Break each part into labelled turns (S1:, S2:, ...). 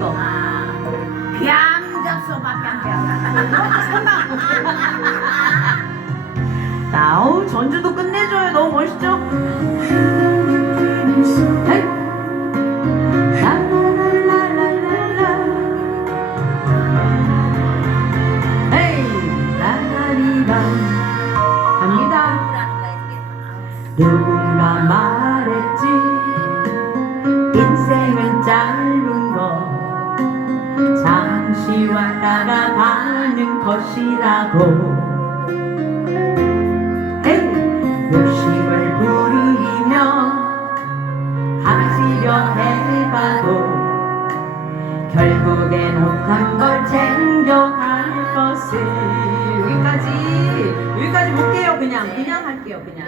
S1: 거.
S2: 뺨 잡숴봐 뺨
S1: 자, 어우, 전주도 끝내줘요. 너무 멋있죠? 갑니다. 것이라고. 욕심을 부르이며 가지려 해봐도 결국엔 못한 걸 챙겨갈 것을. 여기까지 여기까지 볼게요 그냥. 그냥 할게요 그냥.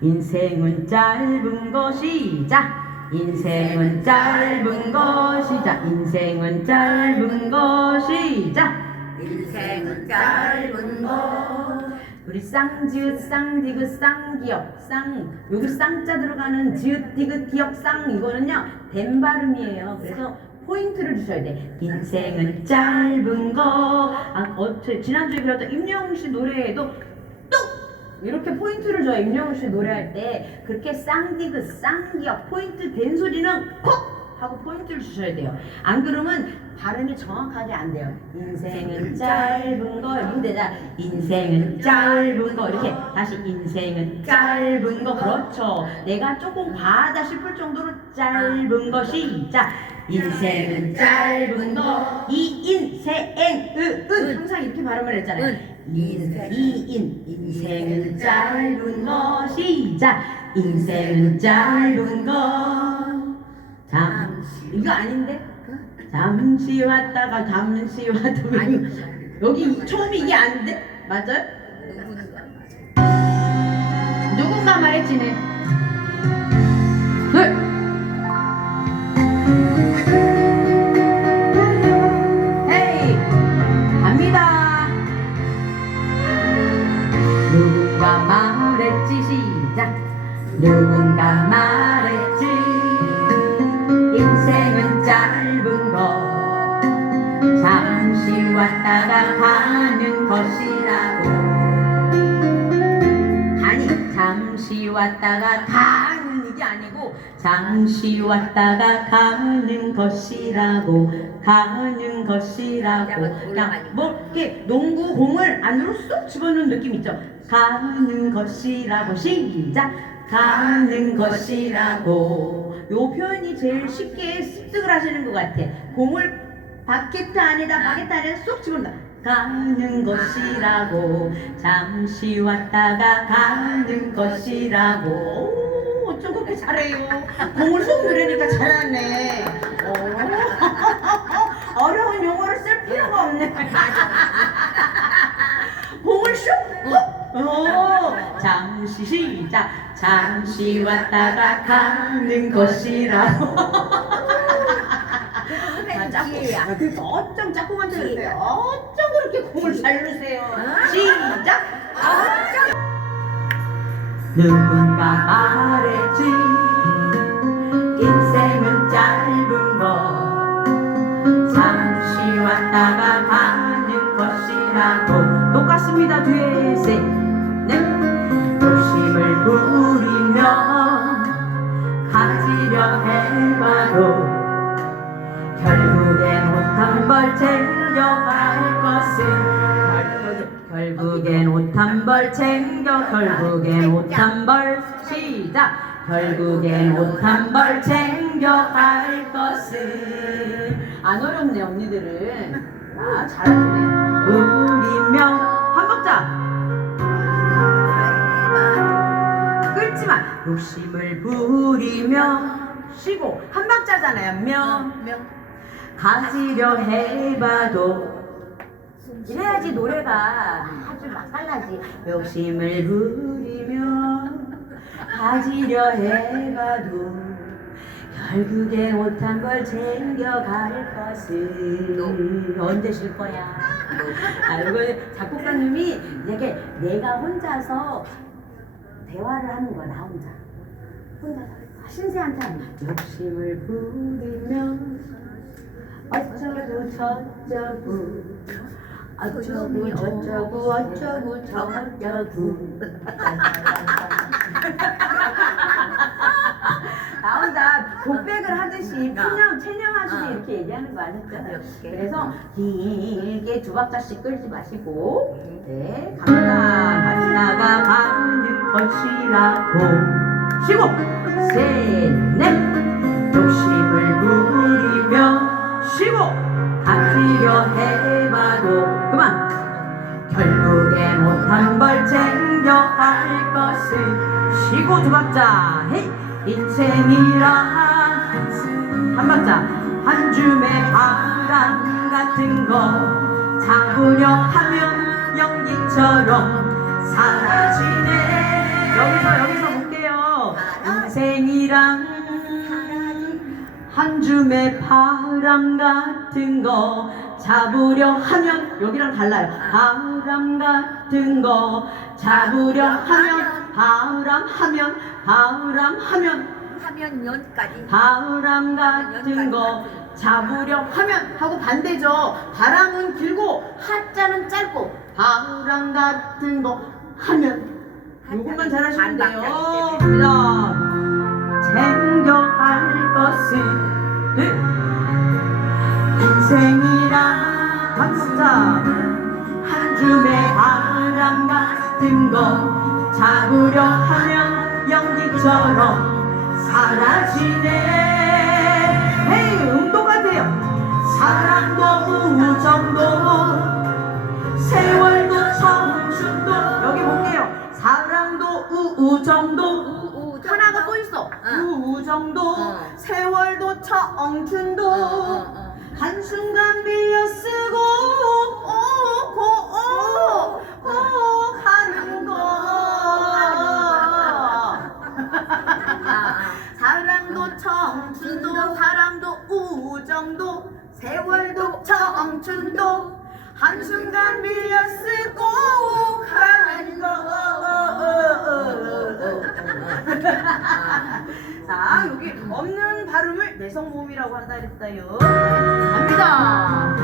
S1: 인생은 짧은 것이 자 인생은 짧은 것이 자 인생은 짧은 것이 자
S2: 인생은 짧은 거
S1: 우리 쌍지읒 쌍디귿 쌍기역 쌍. 여기 쌍자 들어가는 지읒 디귿 기역 쌍 이거는요 된 발음이에요. 그래서 포인트를 주셔야 돼. 인생은 짧은 거. 아, 어, 저 지난주에 배웠던 임영웅 씨 노래에도 뚝! 이렇게 포인트를 줘요. 임영웅 씨 노래할 때. 그렇게 쌍디귿 쌍기역 포인트 된 소리는 콕 하고 포인트를 주셔야 돼요. 안 그러면 발음이 정확하게 안 돼요. 인생은 짧은 거자 인생은 짧은 거. 이렇게 다시 인생은 짧은 거. 그렇죠. 내가 조금 과하다 싶을 정도로 짧은 거 시작. 인생은 짧은 거. 이인세엔 으은. 항상 이렇게 발음을 했잖아요. 인생 이인. 인생은 짧은 거 시작. 인생은 짧은 거. 잠시 이거 아닌데? 잠시 왔다가 잠시 왔다가
S2: 아니
S1: 여기 이- 처음이 이게 아닌데? 맞아요?
S2: 누군가
S1: 말했지네. 헤이 갑니다. 누군가 말했지 시작. 누군가 말 잠시 왔다가 가는 것이라고. 아니 잠시 왔다가 가는 이게 아니고 잠시 왔다가 가는 것이라고 가는 것이라고. 그냥 뭐 이렇게 농구 공을 안으로 쏙 집어넣는 느낌 있죠? 가는 것이라고. 시작! 가는 것이라고. 요 표현이 제일 쉽게 습득을 하시는 것 같아. 공을 바게트 안에다 바게트 안에 쏙 집어넣는다. 가는 것이라고. 잠시 왔다가 가는 것이라고. 오, 어쩜 그렇게 잘해요? 공을 쏙 누르니까 잘하네. 오. 어려운 용어를 쓸 필요가 없네. 공을 쏙 오, 잠시 시작. 잠시 왔다가 가는 것이라고. 아, 짝꿍.
S2: 지혜야.
S1: 아, 그러니까 어쩜 짝꿍한테 그러세요? 어쩜 그렇게 공을 잘 누르세요? 시작! 누군가 말했지 인생은 짧은 거 잠시 왔다가 가는 것이라고 똑같습니다 뒤에 셋넷 욕심을 부리며 가지려 해봐도 한벌 챙겨갈 것은 결국엔 옷 한 벌 챙겨 결국엔 옷 한 벌 시작. 결국엔 옷 한 벌 챙겨갈 것은. 안 어렵네 언니들은. 아 잘하시네. 우리며 한 박자. 끌지만 욕심을 부리며 쉬고 한 박자잖아요. 명 가지려 해봐도 이래야지 노래가 아주 맛깔나지. 욕심을 부리며 가지려 해봐도 결국에 옷한벌 챙겨갈 것은 언제 쉴 거야? 아, 이거 작곡가님이 이렇게 내가 혼자서 대화를 하는 거야 나 혼자. 혼자서. 신세한테 하는. 욕심을 부리며 저쩌고 어쩌고 저쩌고 어쩌고 저쩌고. 나 혼자 독백을 하듯이 푸념 체념하시고
S2: 어.
S1: 이렇게 얘기하는 거
S2: 이렇게.
S1: 그래서 길게 두 박자씩 끌지 마시고. 네. 갑니다. 마지나가 가는 것이라고. 쉬고. 셋넷. 욕심을 부리며 쉬고 갚으려 해봐도 그만. 결국에 못한 걸 챙겨갈 것을 쉬고 두 박자. 헤이 인생이란 한 박자. 한 줌의 바람 같은 거 잡으려 하면 연기처럼 사라지네. 여기서 여기서 볼게요. 인생이란 한 줌의 바람 같은 거 잡으려 하면 여기랑 달라요. 바람 같은 거 잡으려 하면 바람 하면 바람 하면
S2: 하면 연까지.
S1: 바람 같은 거 잡으려 하면 하고 반대죠. 바람은 길고 하자는 짧고 바람 같은 거 하면 요것만 잘하시면 돼요. 챙겨갈 것은 네. 인생이란 박자 한 줌의 바람 같은 거. 잡으려 하면 연기처럼 사라지네 어. 한순간 빌 자 여기 없는 발음을 내성모음이라고 한다 그랬어요. 갑니다.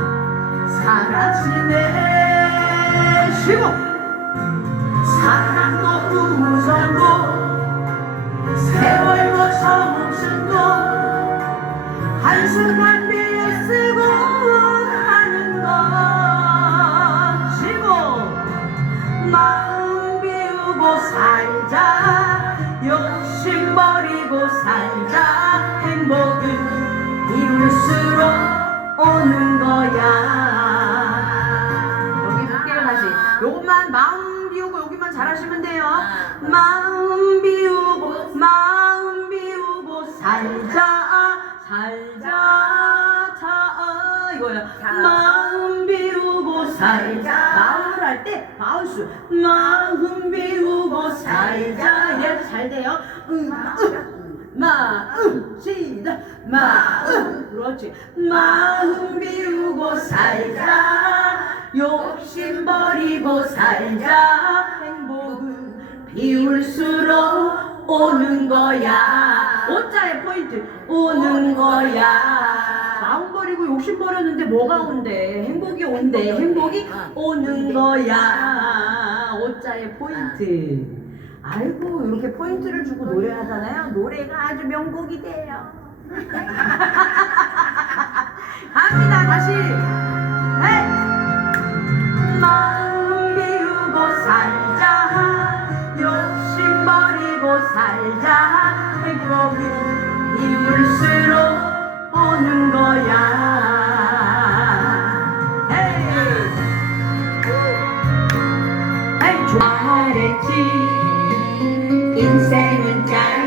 S1: 사라지네. 쉬고. 사랑도 우정도 세월도 청춘도 한순간 빌려 쓰고 가는 것. 쉬고. 마음 비우고 살자 욕심 버리고 살자 행복은 비울수록 오는 거야. 여기 볼게요 다시 요것만 마음 비우고 여기만 잘하시면 돼요. 마음 비우고 마음 비우고 살자 살자. 자 이거야
S2: 자.
S1: 마음 비우고 살자 마음을 할때 마우스 마음 비우고 살자. 이래도 잘 돼요. 응, 응. 마음 시작. 마음. 그렇지. 마음 비우고 살자. 욕심 버리고 살자. 행복은 비울수록 오는 거야. 오자의 포인트. 오는 거야. 마음 욕심 버렸는데 뭐가 온대? 행복이 온대. 행복이 오는 거야. 오자의 포인트. 아이고 이렇게 포인트를 주고 노래하잖아요. 노래가 아주 명곡이 돼요. 갑니다 다시. 네. 마음 비우고 살자. 욕심 버리고 살자. 행복은 이울수록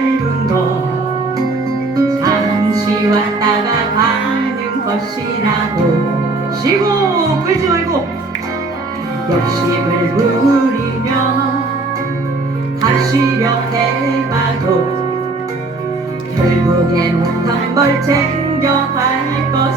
S1: 짧은 거 잠시 왔다가 가는 것이라고. 쉬고 끌지 말고. 욕심을 부리며 가시려 해봐도 결국에 못한 걸 챙겨갈 것